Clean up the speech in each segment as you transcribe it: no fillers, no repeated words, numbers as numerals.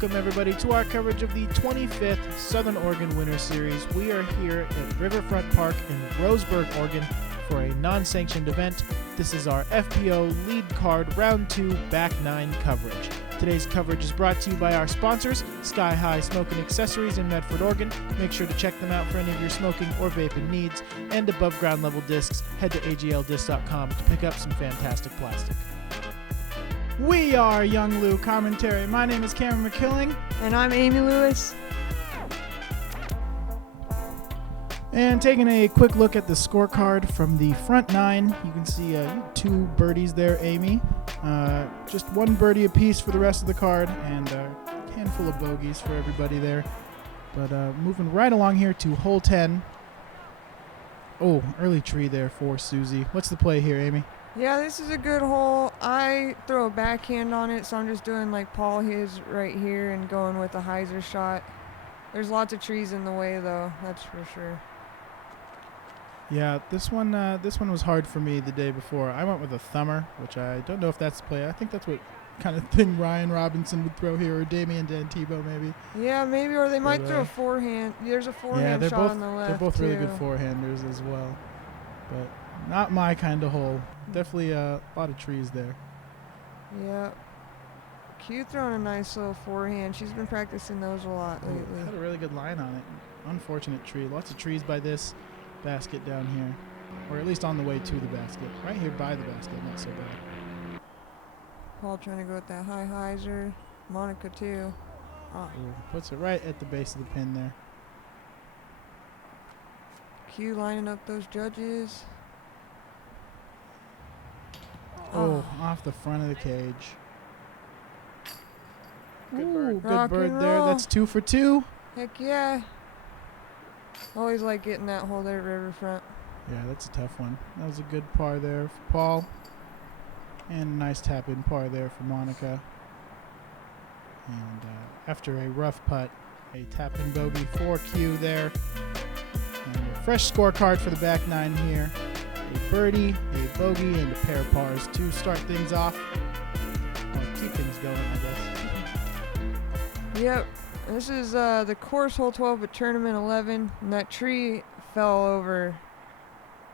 Welcome, everybody, to our coverage of the 25th Southern Oregon Winter Series. We are here at Riverfront Park in Roseburg, Oregon, for a non-sanctioned event. This is our FPO lead card round 2 back 9 coverage. Today's coverage is brought to you by our sponsors, Sky High Smoking Accessories in Medford, Oregon. Make sure to check them out for any of your smoking or vaping needs. And above ground level discs, head to AGLDiscs.com to pick up some fantastic plastic. We are Young Lou Commentary. My name is Cameron McKilling. And I'm Amy Lewis. And taking a quick look at the scorecard from the front 9, you can see 2 birdies there, Amy. Just 1 birdie apiece for the rest of the card, and a handful of bogeys for everybody there. But moving right along here to hole 10. Oh, early tree there for Susie. What's the play here, Amy? Yeah, this is a good hole. I throw a backhand on it, so I'm just doing like Paul his right here and going with a hyzer shot. There's lots of trees in the way, though, that's for sure. Yeah, this one was hard for me the day before. I went with a thumber, which I don't know if that's the play. I think that's what kind of thing Ryan Robinson would throw here, or Damian Dantibo maybe. Yeah, maybe, or they might throw a forehand. There's a forehand shot on the left. They're both really too. good forehanders as well, but not my kind of hole. Definitely a lot of trees there. Yeah. Q throwing a nice little forehand. She's been practicing those a lot lately. Had a really good line on it. Unfortunate tree. Lots of trees by this basket down here, or at least on the way to the basket. Right here by the basket, not so bad. Paul trying to go with that high hyzer. Monica too. Oh. Ooh, puts it right at the base of the pin there. Q lining up those judges. Oh, off the front of the cage. Good Rock bird and there. roll. That's 2 for 2. Heck yeah. Always like getting that hole there at Riverfront. Yeah, that's a tough one. That was a good par there for Paul. And a nice tap-in par there for Monica. And after a rough putt, a tap-in bogey for Q there. And a fresh scorecard for the back 9 here. A birdie, a bogey, and a pair of pars to start things off. Or keep things going, I guess. Yep. This is the course hole 12 at tournament 11, and that tree fell over.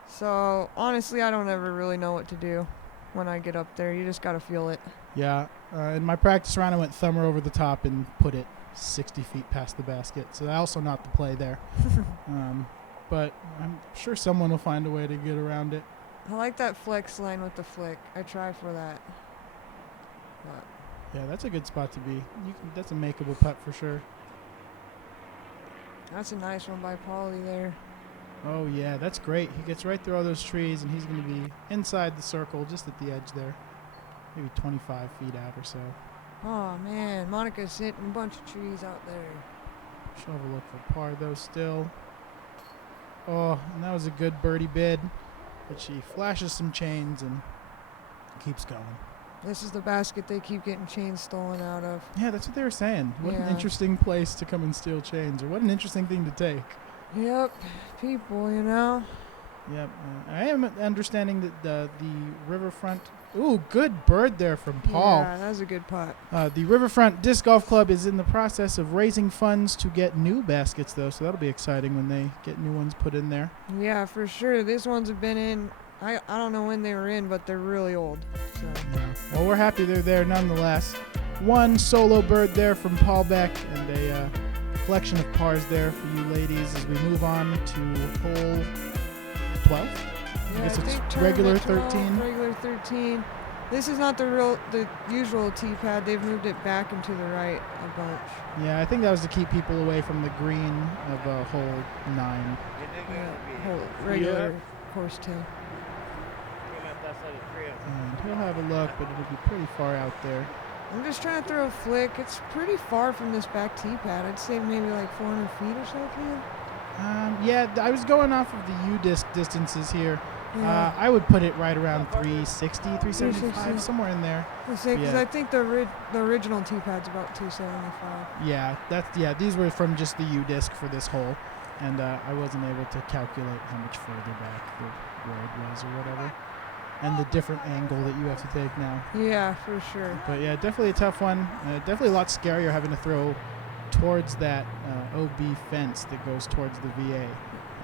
So honestly, I don't ever really know what to do when I get up there. You just gotta feel it. Yeah. In my practice round, I went thumber over the top and put it 60 feet past the basket. So also not the play there. But I'm sure someone will find a way to get around it. I like that flex line with the flick. I try for that. But yeah, that's a good spot to be. That's a makeable putt for sure. that's a nice one by Paulie there. Oh, yeah, that's great. He gets right through all those trees, and he's going to be inside the circle, just at the edge there. Maybe 25 feet out or so. Oh, man. Monica's hitting a bunch of trees out there. She'll have a look for par, though, still. Oh, and that was a good birdie bid. But she flashes some chains and keeps going. This is the basket they keep getting chains stolen out of. Yeah, that's what they were saying. What an Yeah. interesting place to come and steal chains, or what an interesting thing to take. Yep. People, you know. Yep. I am understanding that the Riverfront... Ooh, good bird there from Paul. Yeah, that was a good putt. The Riverfront Disc Golf Club is in the process of raising funds to get new baskets, though, so that'll be exciting when they get new ones put in there. Yeah, for sure. These ones have been in. I don't know when they were in, but they're really old. So. Yeah. Well, we're happy they're there nonetheless. 1 solo bird there from Paul Beck, and a collection of pars there for you ladies as we move on to hole 12. Yeah, I guess it's think regular tournament 13. Regular 13. This is not the usual tee pad. They've moved it back and to the right a bunch. Yeah, I think that was to keep people away from the green of hole 9. Regular course 10. And he'll have a look, but it'll be pretty far out there. I'm just trying to throw a flick. It's pretty far from this back tee pad. I'd say maybe like 400 feet or something. Yeah, I was going off of the U-disc distances here. Yeah. I would put it right around 360, 375, somewhere in there. Because Yeah. I think the original tee pad's about 275. Yeah, these were from just the U-disc for this hole, and I wasn't able to calculate how much further back the road was or whatever. and the different angle that you have to take now. Yeah, for sure. But yeah, definitely a tough one. Definitely a lot scarier having to throw towards that OB fence that goes towards the VA.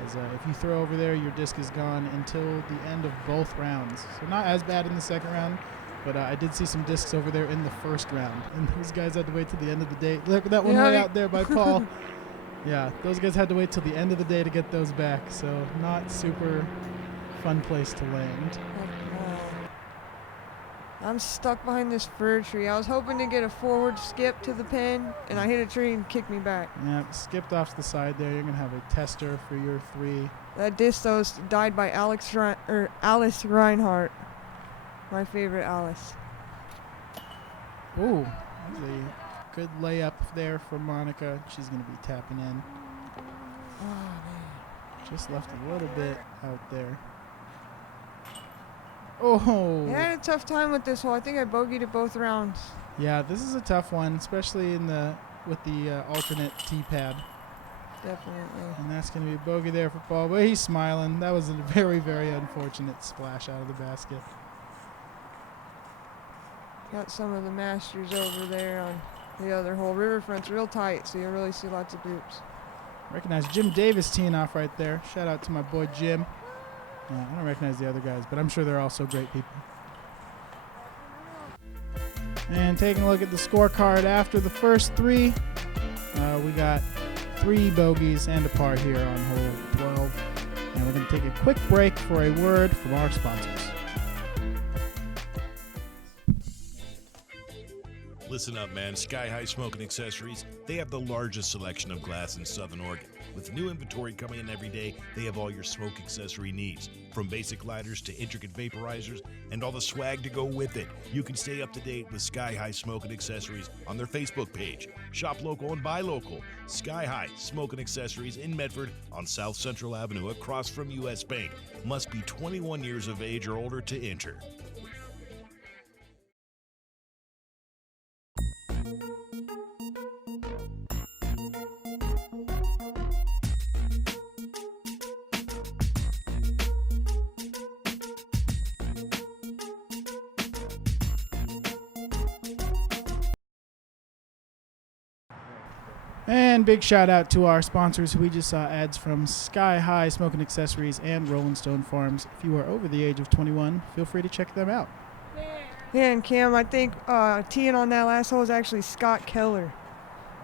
As if you throw over there, your disc is gone until the end of both rounds. So not as bad in the second round, but I did see some discs over there in the first round, and those guys had to wait till the end of the day. Look at that one right out there by Paul. Yeah, those guys had to wait till the end of the day to get those back, so not super fun place to land. I'm stuck behind this fir tree. I was hoping to get a forward skip to the pin, and I hit a tree and kicked me back. Yeah, skipped off to the side there. You're going to have a tester for your 3. That disc, though, died by Alice Reinhardt. My favorite Alice. Ooh, that's a good layup there from Monica. She's going to be tapping in. Oh, man. Just left a little bit out there. Oh! Yeah, I had a tough time with this hole. I think I bogeyed it both rounds. Yeah, this is a tough one, especially with the alternate tee pad. Definitely. And that's going to be a bogey there for Paul, but he's smiling. That was a very, very unfortunate splash out of the basket. Got some of the masters over there on the other hole. Riverfront's real tight, so you really see lots of groups. Recognize Jim Davis teeing off right there. Shout out to my boy Jim. I don't recognize the other guys, but I'm sure they're also great people. And taking a look at the scorecard after the first 3, we got 3 bogeys and a par here on hole 12. And we're going to take a quick break for a word from our sponsors. Listen up, man. Sky High Smoking Accessories, they have the largest selection of glass in Southern Oregon. With new inventory coming in every day, they have all your smoke accessory needs. From basic lighters to intricate vaporizers and all the swag to go with it. You can stay up to date with Sky High Smoking Accessories on their Facebook page. Shop local and buy local. Sky High Smoking Accessories in Medford on South Central Avenue across from US Bank. Must be 21 years of age or older to enter. And big shout out to our sponsors. We just saw ads from Sky High Smoking Accessories and Rolling Stone Farms. If you are over the age of 21, feel free to check them out. Yeah, and Cam, I think teeing on that last hole is actually Scott Keller,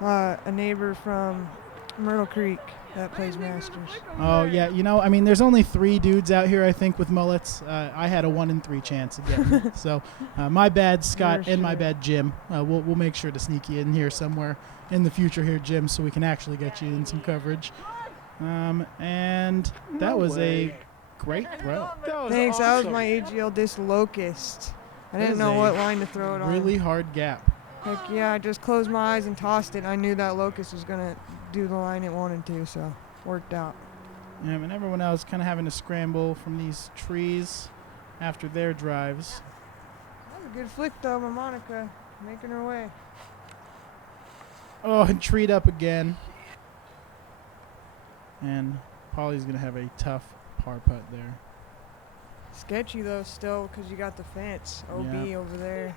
a neighbor from Myrtle Creek that plays Masters. Oh, yeah. You know, I mean, there's only 3 dudes out here, I think, with mullets. I had a 1 in 3 chance of getting it. So my bad, Scott, and my bad, Jim. We'll make sure to sneak you in here somewhere in the future here, Jim, so we can actually get you in some coverage. And that was a great throw. Thanks, awesome. that was my AGL Disc Locust. I didn't know what line to throw it on. Really hard gap. Heck yeah, I just closed my eyes and tossed it. I knew that Locust was going to do the line it wanted to, so worked out. Yeah, and everyone else kind of having to scramble from these trees after their drives. That was a good flick, though, by Monica, making her way. Oh, and treed up again. And Polly's going to have a tough par putt there. Sketchy, though, still, because you got the fence. OB over there.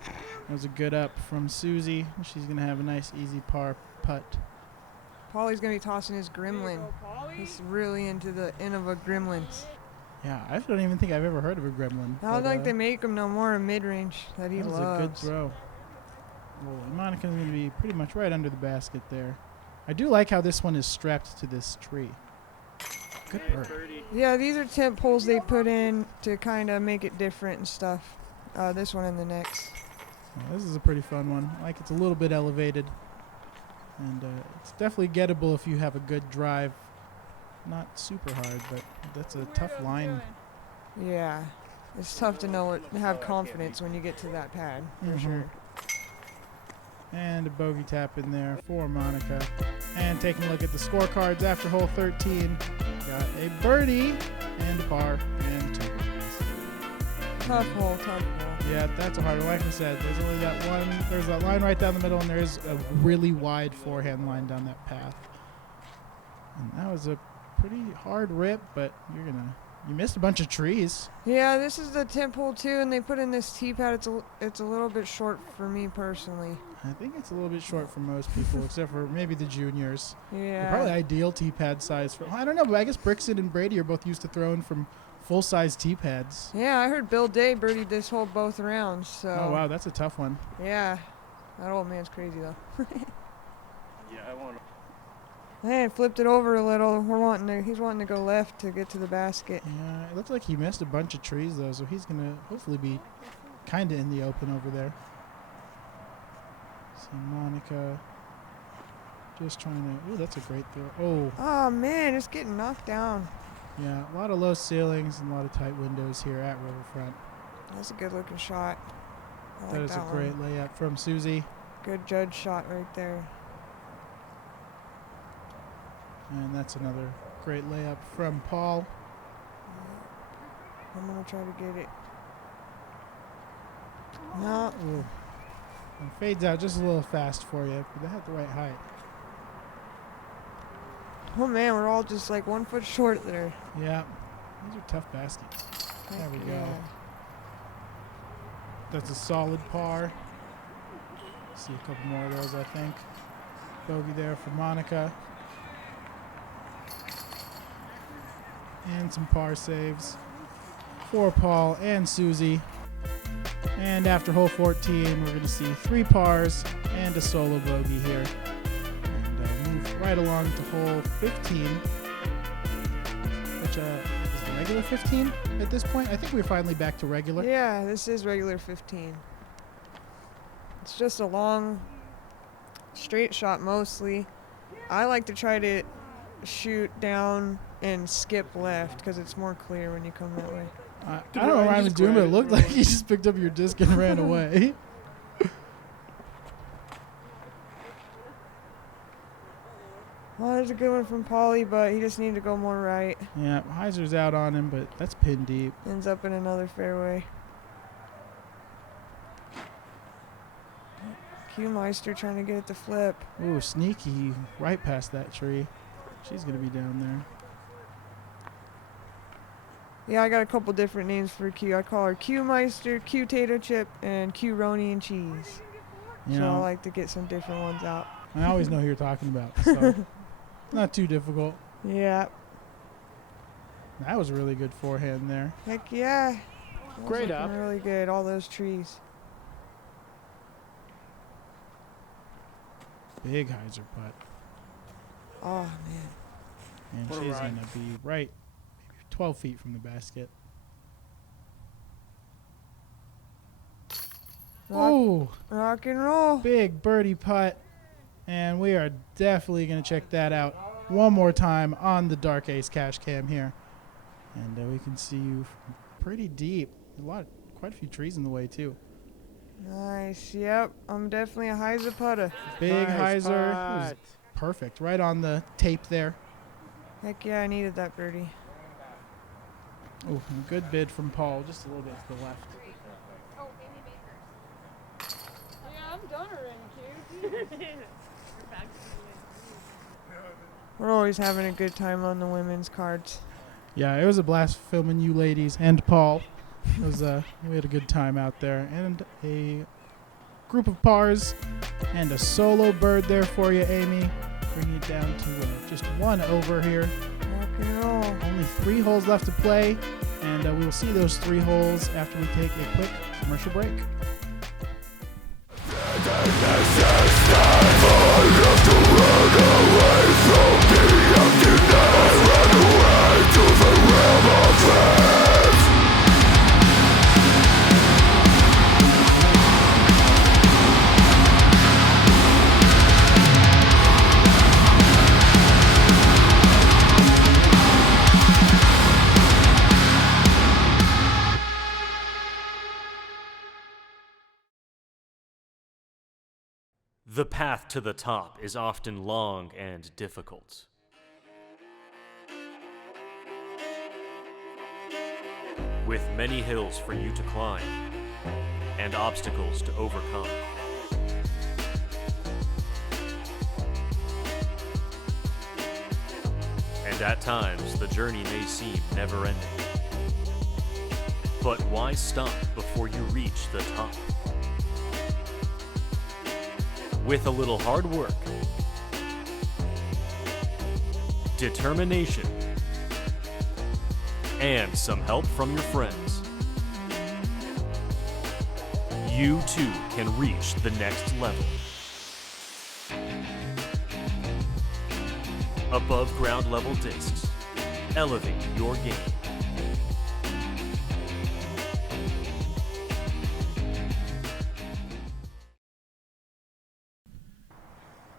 That was a good up from Susie. She's going to have a nice, easy par putt. Polly's going to be tossing his gremlin. He's really into the Innova gremlins. Yeah, I don't even think I've ever heard of a gremlin. I don't think they make them no more in mid-range that he loves. That was a good throw. Well, Monica's going to be pretty much right under the basket there. I do like how this one is strapped to this tree. Good bird. Yeah, these are temp poles they put in to kind of make it different and stuff. This one and the next. Well, this is a pretty fun one. Like, it's a little bit elevated. And it's definitely gettable if you have a good drive. Not super hard, but that's a tough line. Yeah, it's tough to know to have confidence when you get to that pad, for sure. And a bogey tap in there for Monica. And taking a look at the scorecards after hole 13, got a birdie and a par and 2 birdies. Tough hole. Yeah, that's a hard one. Like I said, there's only that one. There's that line right down the middle, and there is a really wide forehand line down that path. And that was a pretty hard rip, but you're going to You missed a bunch of trees. Yeah, this is the tip hole too, and they put in this T-pad. It's a little bit short for me personally. I think it's a little bit short for most people, except for maybe the juniors. Yeah. They're probably ideal T-pad size for. I don't know, but I guess Brixton and Brady are both used to throwing from full-size T-pads. Yeah, I heard Bill Day birdied this hole both rounds. So. Oh wow, that's a tough one. Yeah, that old man's crazy though. Yeah, I want to. Man, flipped it over a little. He's wanting to go left to get to the basket. Yeah, it looks like he missed a bunch of trees though, so he's gonna hopefully be kind of in the open over there. See Monica just trying to. Ooh, that's a great throw. Oh man, it's getting knocked down. Yeah, a lot of low ceilings and a lot of tight windows here at Riverfront. That's a good looking shot. I That like is a great one. layup from Susie. Good judge shot right there. And that's another great layup from Paul. I'm gonna try to get it. No. Ooh. And fades out just a little fast for you, but they had the right height. Oh man, we're all just like 1 foot short there. Yeah, these are tough baskets. There we go. That's a solid par. See a couple more of those, I think. Bogey there for Monica. And some par saves for Paul and Susie. And after hole 14, we're going to see 3 pars and a solo bogey here. And move right along to hole 15, which is the regular 15 at this point. I think we're finally back to regular. Yeah, this is regular 15. It's just a long, straight shot mostly. I like to try to shoot down and skip left because it's more clear when you come that way. I don't know what I was doing, but it looked like he just picked up your disc and ran away. Well, there's a good one from Paulie, but he just needed to go more right. Yeah, Heiser's out on him, but that's pin deep. Ends up in another fairway. Q-Meister trying to get it to flip. Ooh, sneaky right past that tree. She's going to be down there. Yeah, I got a couple different names for Q. I call her Q-Meister, Q-Tato Chip, and Q-Roni and Cheese. You So I know, like to get some different ones out. I always know who you're talking about, so not too difficult. Yeah. That was a really good forehand there. Heck yeah. That was Great looking up. really good, all those trees. Big Heiser putt. Oh, man. And What a she's ride. going to be right maybe 12 feet from the basket. Oh, Rock and roll. big birdie putt. And we are definitely going to check that out one more time on the Dark Ace cash cam here. And we can see you pretty deep. Quite a few trees in the way, too. Nice. Yep. I'm definitely a Heiser putter. Big Nice Heiser. It putt. was perfect. Right on the tape there. Heck yeah, I needed that birdie. Oh, good bid from Paul. Just a little bit to the left. Yeah, I'm done already, kid. We're always having a good time on the women's cards. Yeah, it was a blast filming you ladies and Paul. It was we had a good time out there, and a group of pars and a solo bird there for you, Amy. Bringing it down to just 1 over here. Rock and roll. Only 3 holes left to play, and we will see those 3 holes after we take a quick commercial break. The path to the top is often long and difficult. With many hills for you to climb and obstacles to overcome. And at times, the journey may seem never-ending. But why stop before you reach the top? With a little hard work, determination, and some help from your friends, you too can reach the next level. Above ground level discs, elevate your game.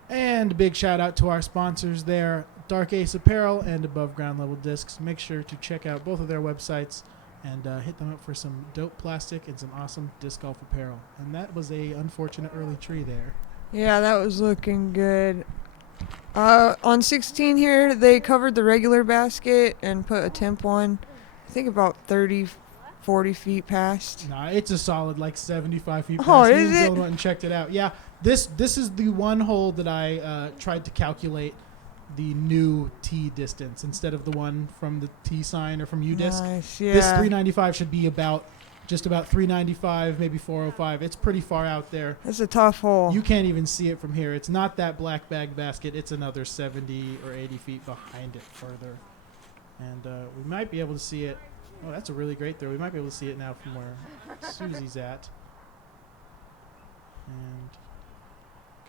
And big shout out to our sponsors there, Dark Ace Apparel and Above Ground Level Discs. Make sure to check out both of their websites and hit them up for some dope plastic and some awesome disc golf apparel. And that was a unfortunate early tree there. Yeah, that was looking good. On 16 here, they covered the regular basket and put a temp one, I think about 30, 40 feet past. Nah, it's a solid like 75 feet past. Oh, is it? Went and checked it out. Yeah, this is the one hole that I tried to calculate the new tee distance instead of the one from the tee sign or from UDisc. Nice, yeah. This 395 should be just about 395, maybe 405. It's pretty far out there. It's a tough hole. You can't even see it from here. It's not that black bag basket. It's another 70 or 80 feet behind it further. And we might be able to see it. Oh, that's a really great throw. We might be able to see it now from where Susie's at. And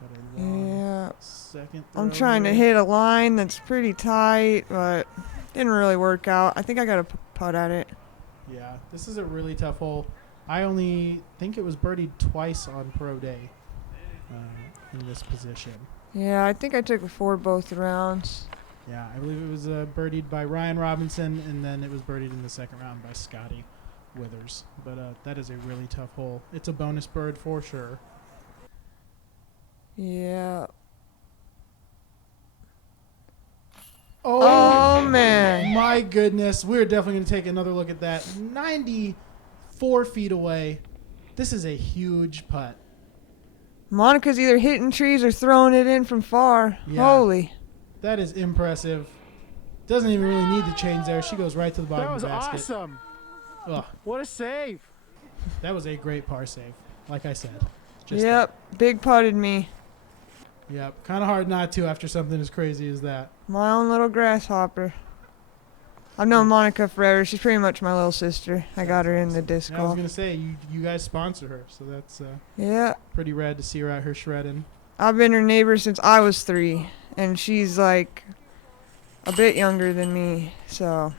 got a long second throw I'm trying to hit a line that's pretty tight, but didn't really work out. I think I got to putt at it. Yeah, this is a really tough hole. I only think it was birdied twice on pro day in this position. Yeah, I think I took a 4 both rounds. Yeah, I believe it was birdied by Ryan Robinson, and then it was birdied in the second round by Scotty Withers. But that is a really tough hole. It's a bonus bird for sure. Yeah. Oh, man. My goodness. We're definitely going to take another look at that. 94 feet away. This is a huge putt. Monica's either hitting trees or throwing it in from far. Yeah. Holy. That is impressive. Doesn't even really need the chains there. She goes right to the bottom That of was the basket. awesome. Ugh, What a save. that was a great par save, like I said. Yep, big putted me. Yep, kind of hard not to after something as crazy as that. My own little grasshopper. I've known Monica forever. She's pretty much my little sister. I got her in the disc And I was golf. going to say, you guys sponsor her, so that's Yeah, pretty rad to see her out here shredding. I've been her neighbor since I was 3, and she's like a bit younger than me. So,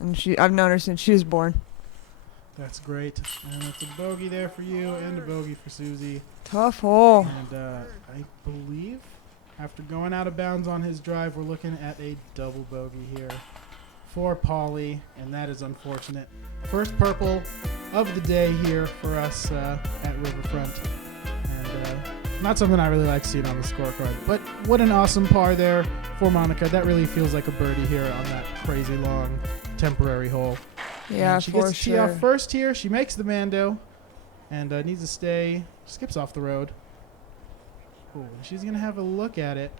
and I've known her since she was born. That's great. And it's a bogey there for you and a bogey for Susie. Tough hole. And I believe after going out of bounds on his drive, we're looking at a double bogey here for Paulie, and that is unfortunate. First purple of the day here for us at Riverfront. And not something I really like seeing on the scorecard. But what an awesome par there for Monica. That really feels like a birdie here on that crazy long temporary hole. Yeah, And she for gets to tee off sure. first here. She makes the Mando and needs to stay. Skips off the road. Oh, she's going to have a look at it.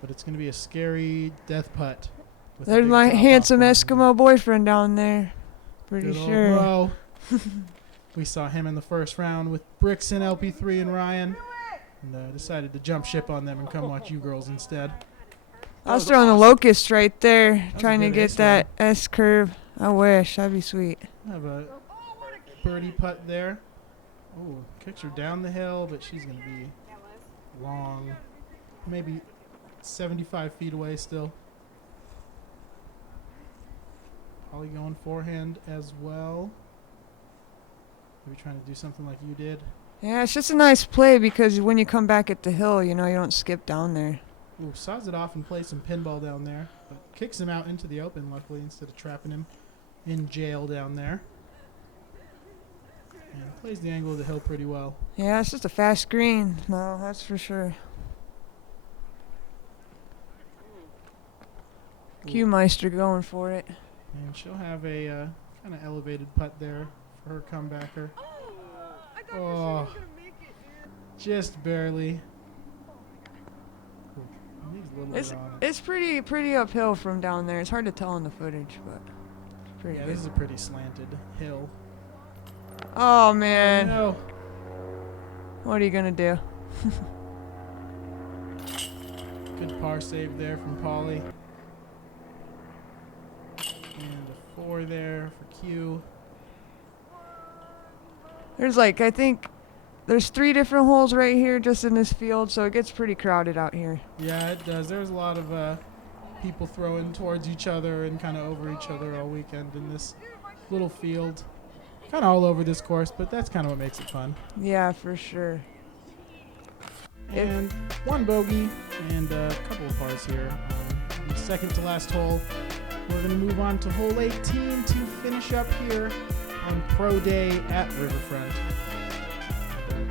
But it's going to be a scary death putt. with a There's big my drop-off handsome line. Eskimo boyfriend down there. Pretty Good old sure. Ro. We saw him in the first round with Brixton, LP3, and Ryan. And decided to jump ship on them and come watch you girls instead. I was throwing the locust right there, was a trying to good get ace that S curve. I wish. That'd be sweet. Have a birdie putt there. Oh, kicks her down the hill, but she's going to be long. Maybe 75 feet away still. Probably going forehand as well. Maybe trying to do something like you did. Yeah, it's just a nice play because when you come back at the hill, you know, you don't skip down there. Ooh, saws it off and plays some pinball down there. But kicks him out into the open, luckily, instead of trapping him in jail down there. And plays the angle of the hill pretty well. Yeah, it's just a fast green. No, that's for sure. Q-Meister going for it. And she'll have a kind of elevated putt there for her comebacker. Oh, just barely. Ooh, needs a little bit on it. It's pretty uphill from down there. It's hard to tell in the footage, but Pretty Yeah, good. this is a pretty slanted hill. Oh man, No. what are you gonna do? Good par save there from Paulie. And a 4 there for Q. There's like, I think there's 3 different holes right here just in this field, so it gets pretty crowded out here. Yeah, it does. There's a lot of people throwing towards each other and kind of over each other all weekend in this little field. Kind of all over this course, but that's kind of what makes it fun. Yeah, for sure. And 1 bogey and a couple of pars here on the second to last hole. We're going to move on to hole 18 to finish up here on Pro Day at Riverfront.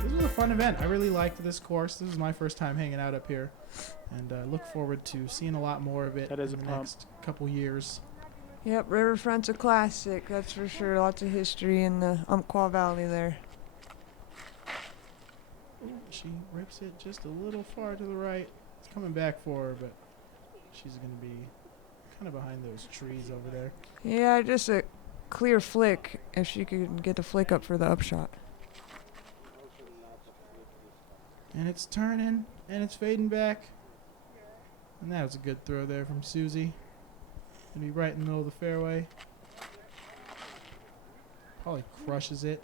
This was a fun event. I really liked this course. This is my first time hanging out up here, and I look forward to seeing a lot more of it That is in a the pump. next couple years. Yep, Riverfront's a classic, that's for sure. Lots of history in the Umpqua Valley there. She rips it just a little far to the right. It's coming back for her, but she's going to be kind of behind those trees over there. Yeah, just a clear flick if she could get the flick up for the upshot. And it's turning, and it's fading back. And that was a good throw there from Susie. Gonna be right in the middle of the fairway. Probably crushes it.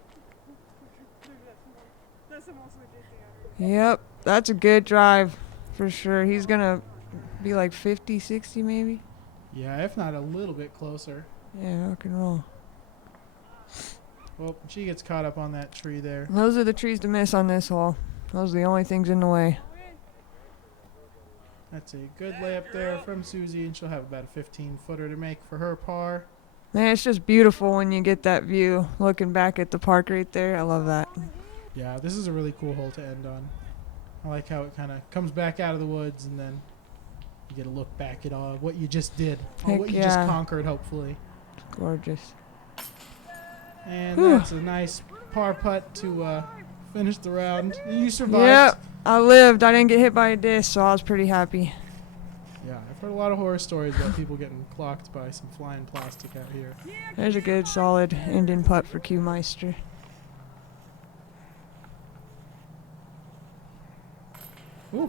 Yep, that's a good drive for sure. He's gonna be like 50, 60 maybe. Yeah, if not a little bit closer. Yeah, rock and roll. Well, she gets caught up on that tree there. Those are the trees to miss on this hole. Those are the only things in the way. That's a good layup there from Susie, and she'll have about a 15-footer to make for her par. Man, it's just beautiful when you get that view looking back at the park right there. I love that. Yeah, this is a really cool hole to end on. I like how it kind of comes back out of the woods, and then you get a look back at all what you just did, all Heck what you just yeah. conquered, hopefully. It's gorgeous. And Whew. that's a nice par putt to finish the round. You survived. Yep, I lived. I didn't get hit by a disc, so I was pretty happy. Yeah, I've heard a lot of horror stories about people getting clocked by some flying plastic out here. There's a good, solid ending putt for Q Meister. Ooh.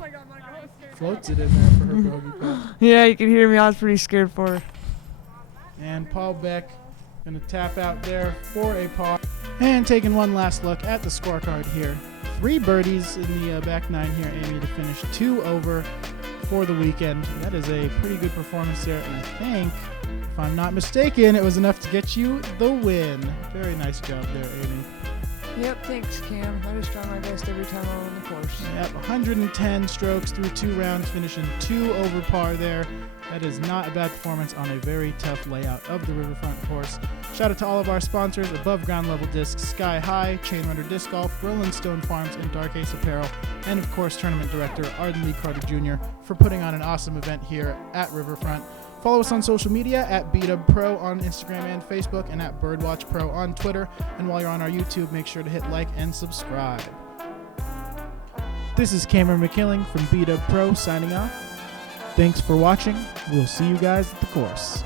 Floats it in there for her bogey putt. Yeah, you could hear me. I was pretty scared for her. And Paul Beck going to tap out there for a par. And taking one last look at the scorecard here. 3 birdies in the back 9 here, Amy, to finish 2 over for the weekend. That is a pretty good performance there, and I think, if I'm not mistaken, it was enough to get you the win. Very nice job there, Amy. Yep, thanks, Cam. I just try my best every time I'm on the course. Yep, 110 strokes through 2 rounds, finishing 2 over par there. That is not a bad performance on a very tough layout of the Riverfront course. Shout out to all of our sponsors, Above Ground Level Discs, Sky High, Chain Runner Disc Golf, Rolen Stone Farms, and Dark Ace Apparel, and of course Tournament Director Arden Lee Carter Jr. for putting on an awesome event here at Riverfront. Follow us on social media at BDub Pro on Instagram and Facebook, and at Birdwatch Pro on Twitter. And while you're on our YouTube, make sure to hit like and subscribe. This is Cameron McKilling from BDub Pro signing off. Thanks for watching. We'll see you guys at the course.